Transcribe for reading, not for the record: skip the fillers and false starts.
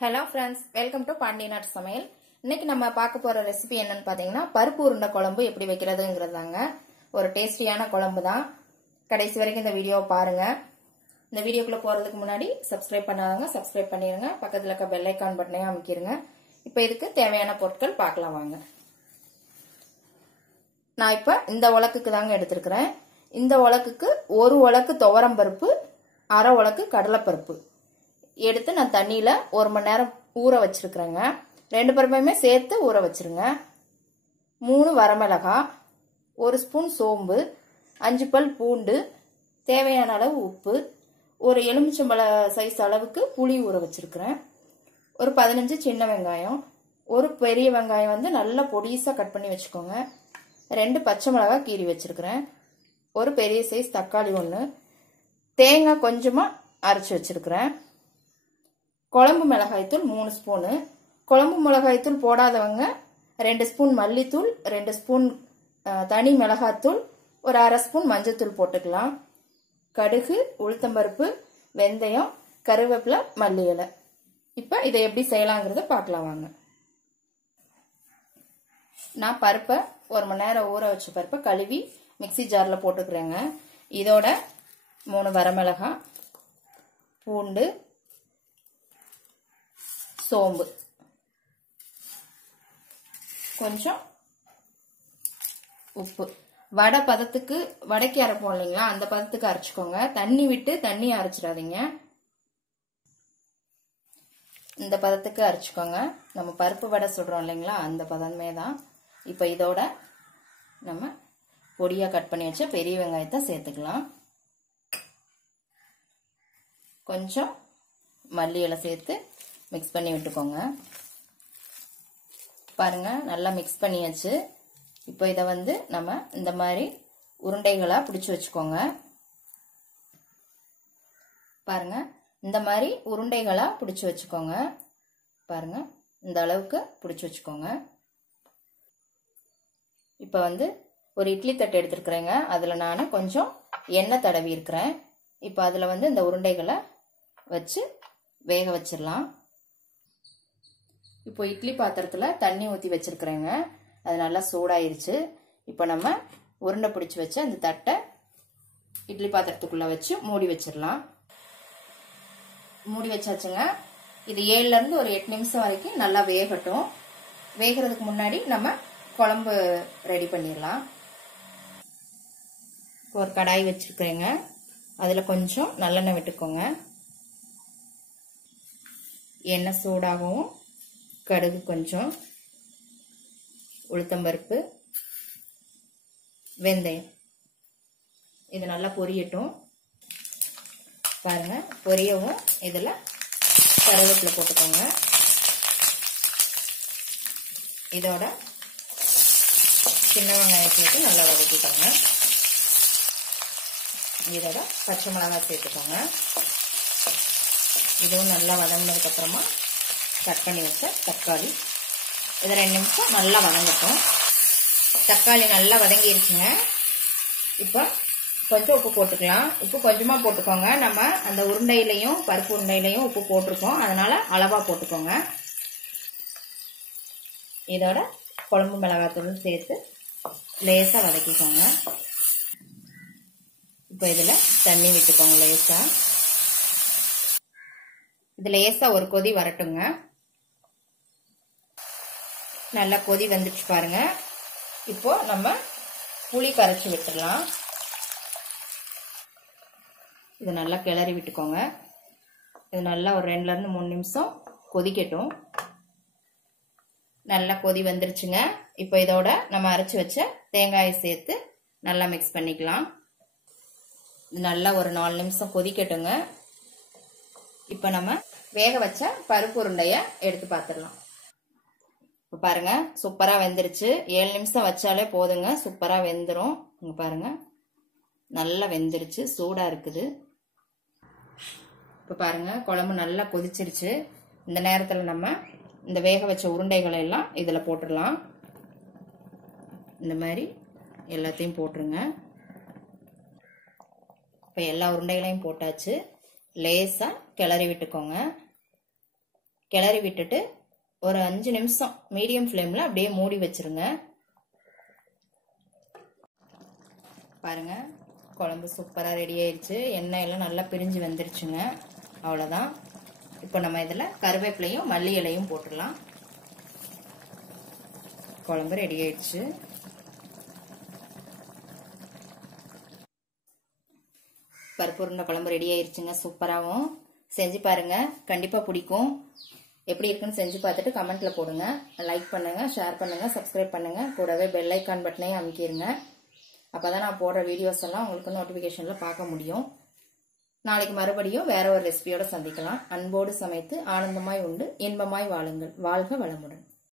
Hello friends, welcome to Pandi Nut Samaiyal. இன்னைக்கு நம்ம பார்க்க போற ரெசிபி என்னன்னு பாத்தீங்கன்னா பருப்பு உருண்டை குழம்பு எப்படி வைக்கிறதுங்கிறதாங்க. ஒரு டேஸ்டியான குழம்பு தான். கடைசி வரைக்கும் இந்த வீடியோவை பாருங்க. இந்த வீடியோக்குள்ள போறதுக்கு முன்னாடி Subscribe பண்ணாதவங்க Subscribe பண்ணிருங்க. பக்கத்துல இருக்க பெல் ஐகான் பட்டனையும் அமுக்கிருங்க. இப்போ இதுக்கு தேவையான பொருட்கள் பார்க்கலாம் வாங்க. நான் இப்ப இந்த உலக்குக்கு தாங்க எடுத்துக்கிறேன். இந்த உலக்குக்கு ஒரு உலக்கு துவரம் பருப்பு, அரை உலக்கு கடலைப்பருப்பு எடுத்து நான் தண்ணியில 1 மணி நேரம் ஊற வச்சிருக்கிறேங்க. ரெண்டு பருப்பையுமே சேர்த்து ஊற வச்சிருங்க. 3 வரமிளகாய், 1 ஸ்பூன் சோம்பு, 5 பல் பூண்டு, தேவையான அளவு உப்பு, ஒரு எலுமிச்சம்பழ சைஸ் அளவுக்கு புளி ஊற வச்சிருக்கிறேன். ஒரு 15 சின்ன வெங்காயம், ஒரு பெரிய வெங்காயம் வந்து நல்லா பொடிசா கட் பண்ணி வச்சுக்கோங்க. 2 பச்சை மிளகாய் கீறி வச்சிருக்கிறேன். ஒரு பெரிய சைஸ் தக்காளி 1, தேங்காய் கொஞ்சமா அரைச்சு வச்சிருக்கிறேன். குழம்பு மிளகாய்த்தூள் 3 ஸ்பூனு. குழம்பு மிளகாய்த்தூள் போடாதவங்க 2 ஸ்பூன் மல்லித்தூள், 2 ஸ்பூன் தனி மிளகாய்த்தூள், ஒரு அரை ஸ்பூன் மஞ்சத்தூள் போட்டுக்கலாம். கடுகு, உளுத்தம்பருப்பு, வெந்தயம், கருவேப்பிலை, மல்லி இலை. இப்ப இதை எப்படி செய்யலாங்கிறத பார்க்கலாம் வாங்க. நான் பருப்பை 1 மணி நேரம் ஊற வச்ச பருப்பை கழுவி மிக்சி ஜார்ல போட்டுக்கிறேங்க. இதோட 3 வரமிளகாய், பூண்டு, சோம்பு, கொஞ்சம் உப்பு. வடை பதத்துக்கு வடைக்கு அரைப்போம் இல்லைங்களா, அந்த பதத்துக்கு அரைச்சுக்கோங்க. தண்ணி விட்டு தண்ணி அரைச்சிடாதீங்க. இந்த பதத்துக்கு அரைச்சுக்கோங்க. நம்ம பருப்பு வடை சுடுறோம் இல்லைங்களா, அந்த பதமே தான். இப்ப இதோட நம்ம பொடியா கட் பண்ணி வச்ச பெரிய வெங்காயத்தை சேர்த்துக்கலாம். கொஞ்சம் மல்லி இலை சேர்த்து மிக்ஸ் பண்ணி விட்டுக்கோங்க. பாருங்க, நல்லா மிக்ஸ் பண்ணியாச்சு. இப்போ இதை வந்து நம்ம இந்த மாதிரி உருண்டைகளா பிடிச்சு வச்சுக்கோங்க. பாருங்க, இந்த மாதிரி உருண்டைகளா பிடிச்சு வச்சுக்கோங்க. பாருங்க, இந்த அளவுக்கு பிடிச்சு வச்சுக்கோங்க. இப்போ வந்து ஒரு இட்லி தட்டு எடுத்துருக்கிறேங்க. அதில் நான் கொஞ்சம் எண்ணெய் தடவி இருக்கிறேன். இப்போ அதில் வந்து இந்த உருண்டைகளை வச்சு வேக வச்சிடலாம். இப்போ இட்லி பாத்திரத்தில் தண்ணி ஊற்றி வச்சிருக்கிறேங்க. அது நல்லா சூடாயிருச்சு. இப்போ நம்ம உருண்டை பிடிச்சி வச்சு அந்த தட்டை இட்லி பாத்திரத்துக்குள்ள வச்சு மூடி வச்சிடலாம். மூடி வச்சாச்சுங்க. இது 7ல இருந்து ஒரு 8 நிமிஷம் வரைக்கும் நல்லா வேகட்டும். வேகிறதுக்கு முன்னாடி நம்ம குழம்பு ரெடி பண்ணிடலாம். ஒரு கடாய் வச்சிருக்கிறேங்க. அதில் கொஞ்சம் நல்லெண்ணெய் விட்டுக்கோங்க. எண்ணெய் சூடாகவும், கடுகு கொஞ்சம், உளுத்தம்பருப்பு, வெந்தயம், இது நல்லா பொரியட்டும். பாருங்க, பொரியவும் இதில் கருவேப்பிலை போட்டுக்கோங்க. இதோட சின்ன வெங்காயம் சேர்த்து நல்லா வதக்கிக்கோங்க. இதோட பச்சை மிளகாய் சேர்த்துக்கோங்க. இதுவும் நல்லா வதங்கினதுக்கு அப்புறமா கட் பண்ணி வச்ச தக்காளி, இதை 2 நிமிஷம் நல்லா வதங்கட்டும். தக்காளி நல்லா வதங்கிருச்சுங்க. இப்போ கொஞ்சம் உப்பு போட்டுக்கலாம். உப்பு கொஞ்சமா போட்டுக்கோங்க. நம்ம அந்த உருண்டையிலையும் பருப்பு உருண்டையிலையும் உப்பு போட்டிருக்கோம், அதனால அளவா போட்டுக்கோங்க. இதோட குழம்பு மிளகாத்தூள் சேர்த்து லேசா வதக்கிக்கோங்க. இப்போ இதுல தண்ணி விட்டுக்கோங்க லேசா. இது லேசா ஒரு கொதி வரட்டுங்க. நல்லா கொதி வந்துச்சு பாருங்க. இப்போ நம்ம புளி கரைச்சி விட்டுடலாம். இது நல்லா கிளறி விட்டுக்கோங்க. இது நல்லா ஒரு 2ல இருந்து 3 நிமிஷம் கொதிக்கட்டும். நல்லா கொதி வந்துருச்சுங்க. இப்போ இதோட நம்ம அரைச்சு வச்ச தேங்காயை சேர்த்து நல்லா மிக்ஸ் பண்ணிக்கலாம். நல்லா ஒரு 4 நிமிஷம் கொதிக்கட்டுங்க. இப்போ நம்ம வேக வச்ச பருப்பு உருண்டைய எடுத்து பார்த்துடலாம். இப்போ பாருங்க, சூப்பரா வெந்துருச்சு. 7 நிமிஷம் வச்சாலே போதுங்க, சூப்பரா வெந்துரும். இங்க பாருங்க, நல்லா வெந்துருச்சு, சூடா இருக்குது. இப்போ பாருங்க, குழம்பு நல்லா கொதிச்சிருச்சு. இந்த நேரத்தில் நம்ம இந்த வேக வச்ச உருண்டைகளை எல்லாம் இதுல போட்டுடலாம். இந்த மாதிரி எல்லாத்தையும் போட்டுருங்க. இப்போ எல்லா உருண்டைகளையும் போட்டாச்சு. லேசா கிளறி விட்டுக்கோங்க. கிளறி விட்டுட்டு ஒரு 5 நிமிஷம் மீடியம் ஃப்ளேமில் அப்படியே மூடி வச்சிருங்க. பாருங்க, குழம்பு சூப்பராக ரெடி ஆயிடுச்சு. எண்ணெய் எல்லாம் நல்லா பிரிஞ்சு வந்துருச்சுங்க. அவ்வளோதான். இப்போ நம்ம இதில் கருவேப்பிலையும் மல்லி இலையும் போட்டுடலாம். குழம்பு ரெடி ஆயிடுச்சு. பருப்பு உருண்டை குழம்பு ரெடி ஆயிடுச்சுங்க. சூப்பராகவும் செஞ்சு பாருங்க, கண்டிப்பா பிடிக்கும். எப்படி இருக்குன்னு செஞ்சு பார்த்துட்டு கமெண்ட்ல போடுங்க. லைக் பண்ணுங்க, ஷேர் பண்ணுங்க, சப்ஸ்கிரைப் பண்ணுங்க. கூடவே பெல் ஐக்கான் பட்டனையும் அமைக்கிருங்க. அப்பதான் நான் போடுற வீடியோஸ் எல்லாம் உங்களுக்கு நோட்டிபிகேஷன்ல பார்க்க முடியும். நாளைக்கு மறுபடியும் வேற ஒரு ரெசிபியோட சந்திக்கலாம். அன்போடு சமைத்து ஆனந்தமாய் உண்டு இன்பமாய் வாழுங்கள். வாழ்க வளமுடன்.